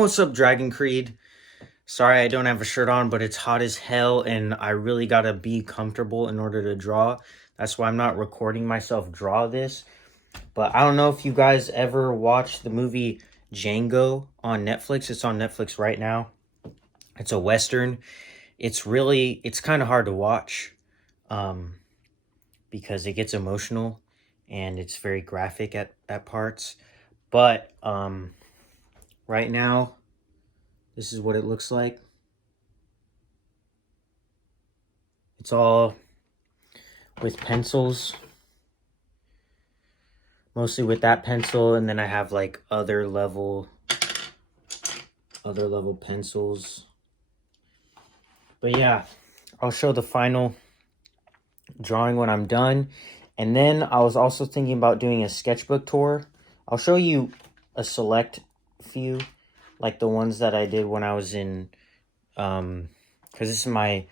What's up, Dragon Creed? Sorry I don't have a shirt on, but it's hot as hell and I really gotta be comfortable in order to draw. That's why I'm not recording myself draw this. But I don't know if you guys ever watched the movie Django on Netflix. It's on Netflix right now. It's a Western. It's kind of hard to watch because it gets emotional and it's very graphic at parts. But right now, this is what it looks like. It's all with pencils. Mostly with that pencil, and then I have like other level pencils. But yeah, I'll show the final drawing when I'm done. And then I was also thinking about doing a sketchbook tour. I'll show you a select few, like the ones that I did when I was in, because this is my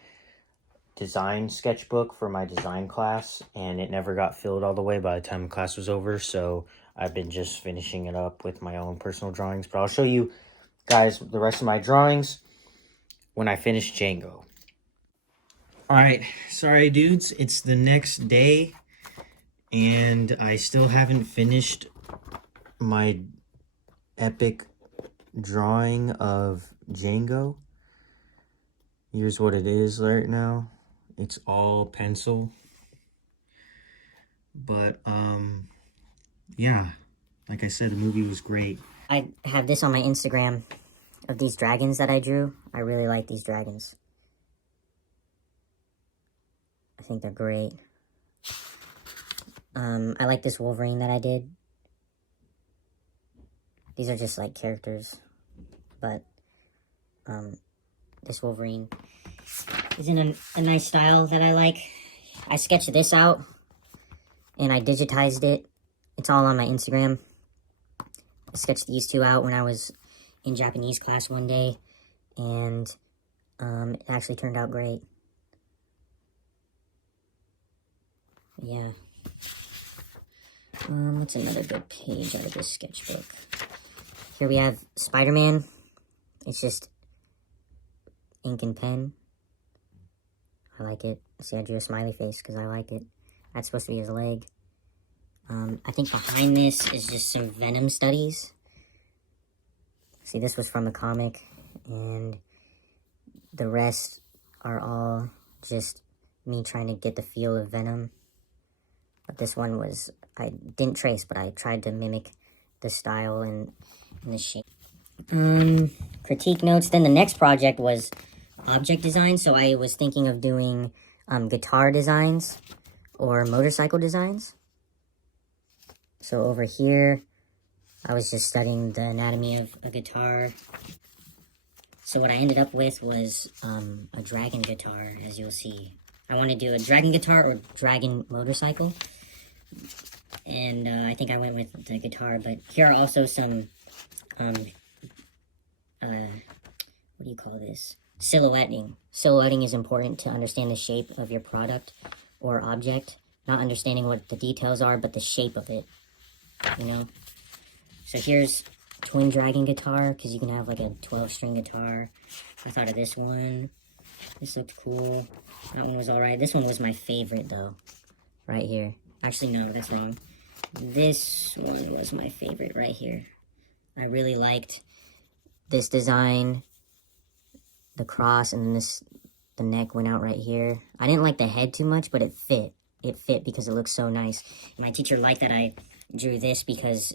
design sketchbook for my design class, and it never got filled all the way by the time the class was over, so I've been just finishing it up with my own personal drawings. But I'll show you guys the rest of my drawings when I finish Django. Alright, sorry dudes, it's the next day and I still haven't finished my epic drawing of Django. Here's what it is right now. It's all pencil. But yeah, like I said, the movie was great. I have this on my Instagram of these dragons that I drew. I really like these dragons. I think they're great. I like this Wolverine that I did. These are just like characters, but this Wolverine is in a nice style that I like. I sketched this out and I digitized it. It's all on my Instagram. I sketched these two out when I was in Japanese class one day, and it actually turned out great. Yeah. What's another good page out of this sketchbook? Here we have Spider-Man. It's just ink and pen. I like it. See, I drew a smiley face because I like it. That's supposed to be his leg. I think behind this is just some Venom studies. See, this was from the comic, and the rest are all just me trying to get the feel of Venom. But this one was, I didn't trace, but I tried to mimic the style and the shape. Critique notes. Then the next project was object design. So I was thinking of doing guitar designs or motorcycle designs. So over here, I was just studying the anatomy of a guitar. So what I ended up with was a dragon guitar, as you'll see. I want to do a dragon guitar or dragon motorcycle. And I think I went with the guitar, but here are also some, what do you call this? Silhouetting. Silhouetting is important to understand the shape of your product or object. Not understanding what the details are, but the shape of it, you know? So here's twin dragon guitar, because you can have like a 12-string guitar. I thought of this one. This looked cool. That one was alright. This one was my favorite, though. Right here. Actually, no, that's wrong. This one was my favorite right here. I really liked this design. The cross, and then the neck went out right here. I didn't like the head too much, but it fit. It fit because it looks so nice. My teacher liked that I drew this because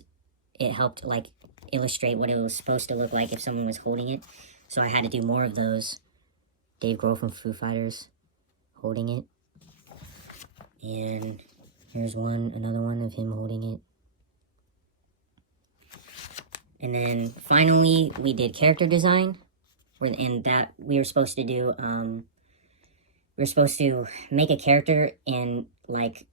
it helped, like, illustrate what it was supposed to look like if someone was holding it. So I had to do more of those. Dave Grohl from Foo Fighters holding it. And here's another one of him holding it. And then finally, we did character design. And that we were supposed to do, we were supposed to make a character and, like,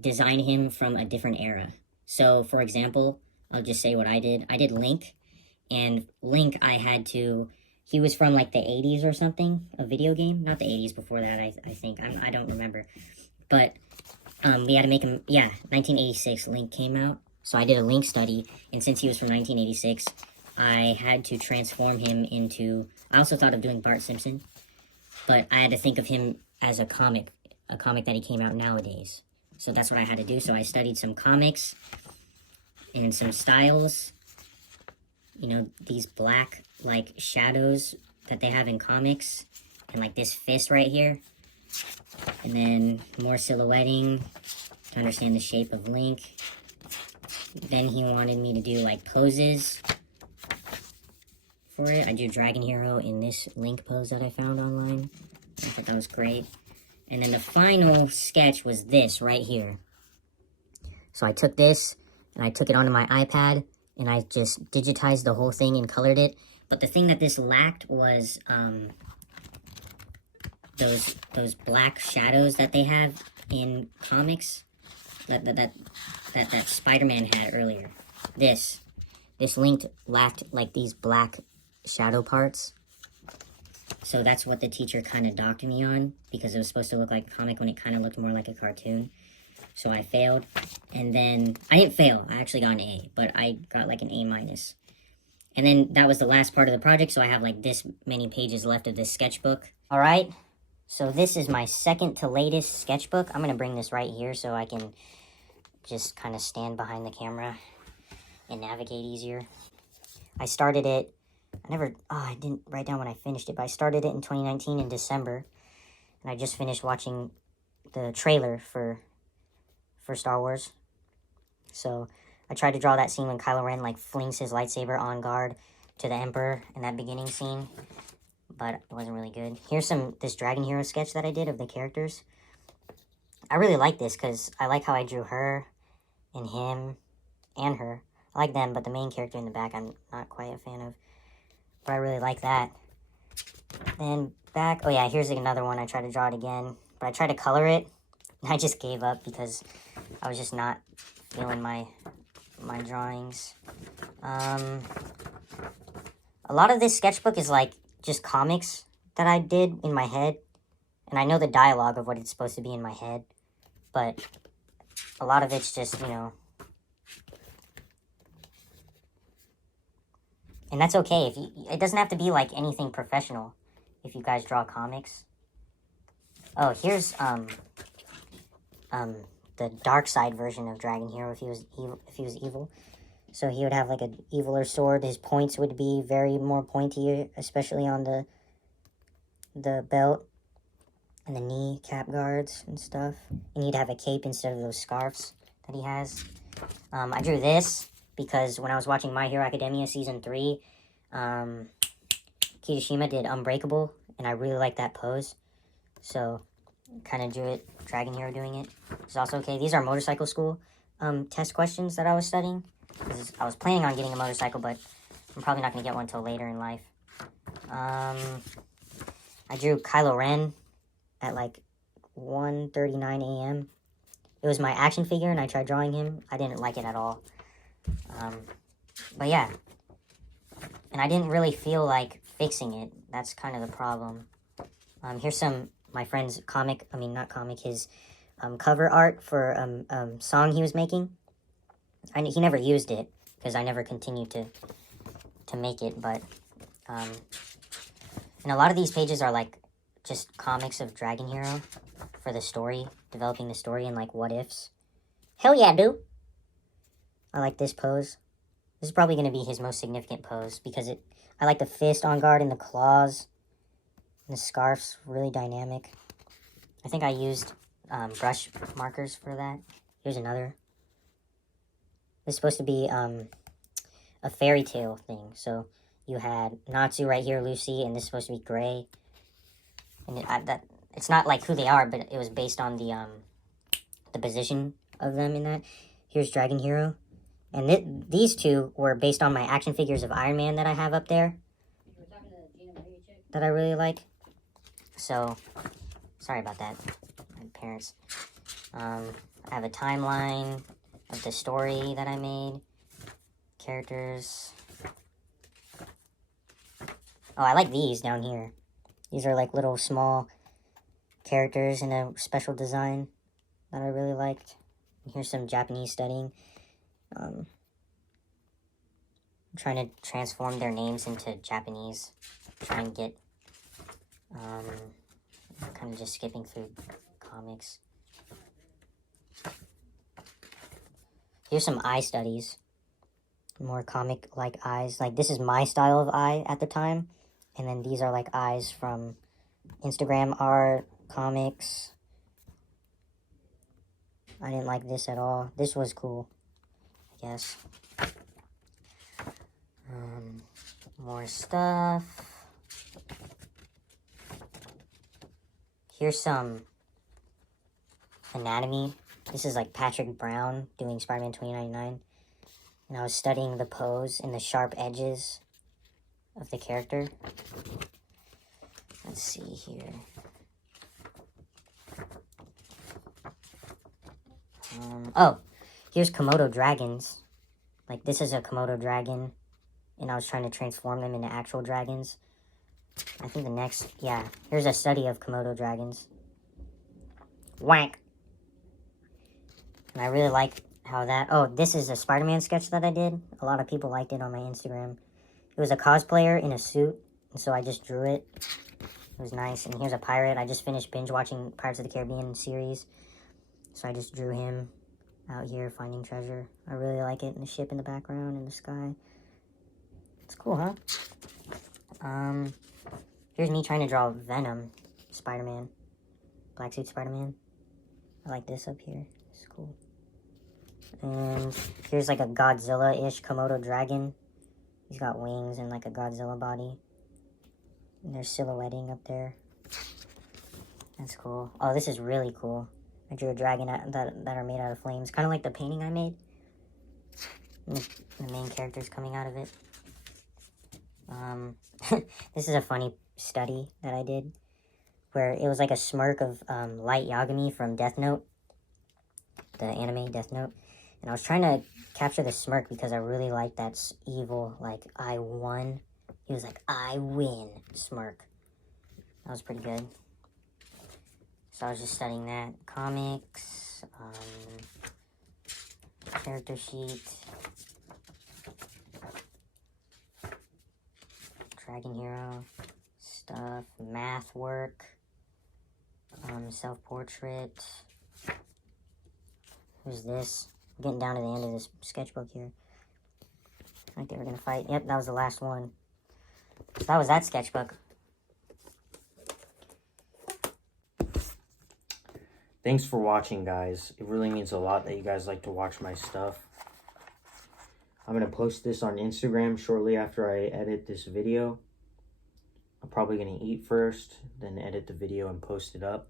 design him from a different era. So, for example, I'll just say what I did. I did Link, and Link he was from, like, the 80s or something, a video game. Not the 80s, before that, I think. I don't remember. But we had to make him, 1986, Link came out. So I did a Link study, and since he was from 1986, I had to transform him into... I also thought of doing Bart Simpson, but I had to think of him as a comic that he came out nowadays. So that's what I had to do. So I studied some comics and some styles. You know, these black, like, shadows that they have in comics. And, like, this fist right here. And then more silhouetting to understand the shape of Link. Then he wanted me to do, like, poses for it. I drew Dragon Hero in this Link pose that I found online. I thought that was great. And then the final sketch was this right here. So I took this, and I took it onto my iPad, and I just digitized the whole thing and colored it. But the thing that this lacked was those black shadows that they have in comics that Spider-Man had earlier. This Link lacked like these black shadow parts. So that's what the teacher kind of docked me on, because it was supposed to look like a comic when it kind of looked more like a cartoon. So I failed, and then, I didn't fail, I actually got an A, but I got like an A-. And then that was the last part of the project, so I have like this many pages left of this sketchbook. Alright, so this is my second to latest sketchbook. I'm going to bring this right here so I can just kind of stand behind the camera and navigate easier. I started it, I didn't write down when I finished it, but I started it in 2019 in December, and I just finished watching the trailer for Star Wars. So I tried to draw that scene when Kylo Ren like flings his lightsaber on guard to the Emperor in that beginning scene, but it wasn't really good. Here's this Dragon Hero sketch that I did of the characters. I really like this because I like how I drew her and him and her. I like them, but the main character in the back I'm not quite a fan of. But I really like that. Then back, oh yeah, here's another one. I tried to draw it again, but I tried to color it, and I just gave up because I was just not feeling my drawings. A lot of this sketchbook is like just comics that I did in my head, and I know the dialogue of what it's supposed to be in my head, but a lot of it's just, you know, and that's okay. It doesn't have to be like anything professional if you guys draw comics. Oh, here's the dark side version of Dragon Hero if he was evil. So he would have like an eviler sword. His points would be very more pointy, especially on the belt and the knee cap guards and stuff. And he'd have a cape instead of those scarves that he has. I drew this because when I was watching My Hero Academia Season 3, Kirishima did Unbreakable, and I really like that pose. So, kind of drew it, Dragon Hero doing it. It's also okay. These are motorcycle school test questions that I was studying. I was planning on getting a motorcycle, but I'm probably not going to get one until later in life. I drew Kylo Ren at like 1:39 a.m. It was my action figure, and I tried drawing him. I didn't like it at all. But yeah. And I didn't really feel like fixing it. That's kind of the problem. Here's my friend's his cover art for song he was making. He never used it because I never continued to make it, but and a lot of these pages are like just comics of Dragon Hero for the story, developing the story and like what ifs. Hell yeah, dude. I like this pose. This is probably going to be his most significant pose because I like the fist on guard and the claws. And the scarf's really dynamic. I think I used brush markers for that. Here's another. This is supposed to be a fairy tale thing. So you had Natsu right here, Lucy, and this is supposed to be Gray. And it's not like who they are, but it was based on the position of them in that. Here's Dragon Hero. And these two were based on my action figures of Iron Man that I have up there. That I really like. So, sorry about that, my parents. I have a timeline of the story that I made. Characters. Oh, I like these down here. These are like little small characters in a special design that I really liked. Here's some Japanese studying. I'm trying to transform their names into Japanese. Try and get, kind of just skipping through comics. Here's some eye studies. More comic-like eyes. Like, this is my style of eye at the time. And then these are, like, eyes from Instagram art, comics. I didn't like this at all. This was cool, I guess. More stuff. Here's some anatomy. This is like Patrick Brown doing Spider-Man 2099. And I was studying the pose and the sharp edges of the character. Let's see here. Oh, here's Komodo dragons. Like, this is a Komodo dragon. And I was trying to transform them into actual dragons. I think the next, yeah. Here's a study of Komodo dragons. Wank. And I really like how that... Oh, this is a Spider-Man sketch that I did. A lot of people liked it on my Instagram. It was a cosplayer in a suit. And so I just drew it. It was nice. And here's a pirate. I just finished binge watching Pirates of the Caribbean series. So I just drew him out here finding treasure. I really like it. And the ship in the background and the sky. It's cool, huh? Here's me trying to draw Venom Spider-Man. Black suit Spider-Man. I like this up here. It's cool. And here's like a Godzilla-ish Komodo dragon. He's got wings and like a Godzilla body. And they're silhouetting up there. That's cool. Oh, this is really cool. I drew a dragon that are made out of flames. Kind of like the painting I made. And the main character's coming out of it. This is a funny study that I did. Where it was like a smirk of Light Yagami from Death Note. The anime Death Note. And I was trying to capture the smirk because I really liked that evil, like, I won. He was like, I win smirk. That was pretty good. So I was just studying that. Comics. Character sheet. Dragon Hero. Stuff. Math work. Self-portrait. Who's this? I'm getting down to the end of this sketchbook here. I think they were gonna fight. Yep, that was the last one. So that was that sketchbook. Thanks for watching, guys. It really means a lot that you guys like to watch my stuff. I'm going to post this on Instagram shortly after I edit this video. I'm probably going to eat first, then edit the video and post it up.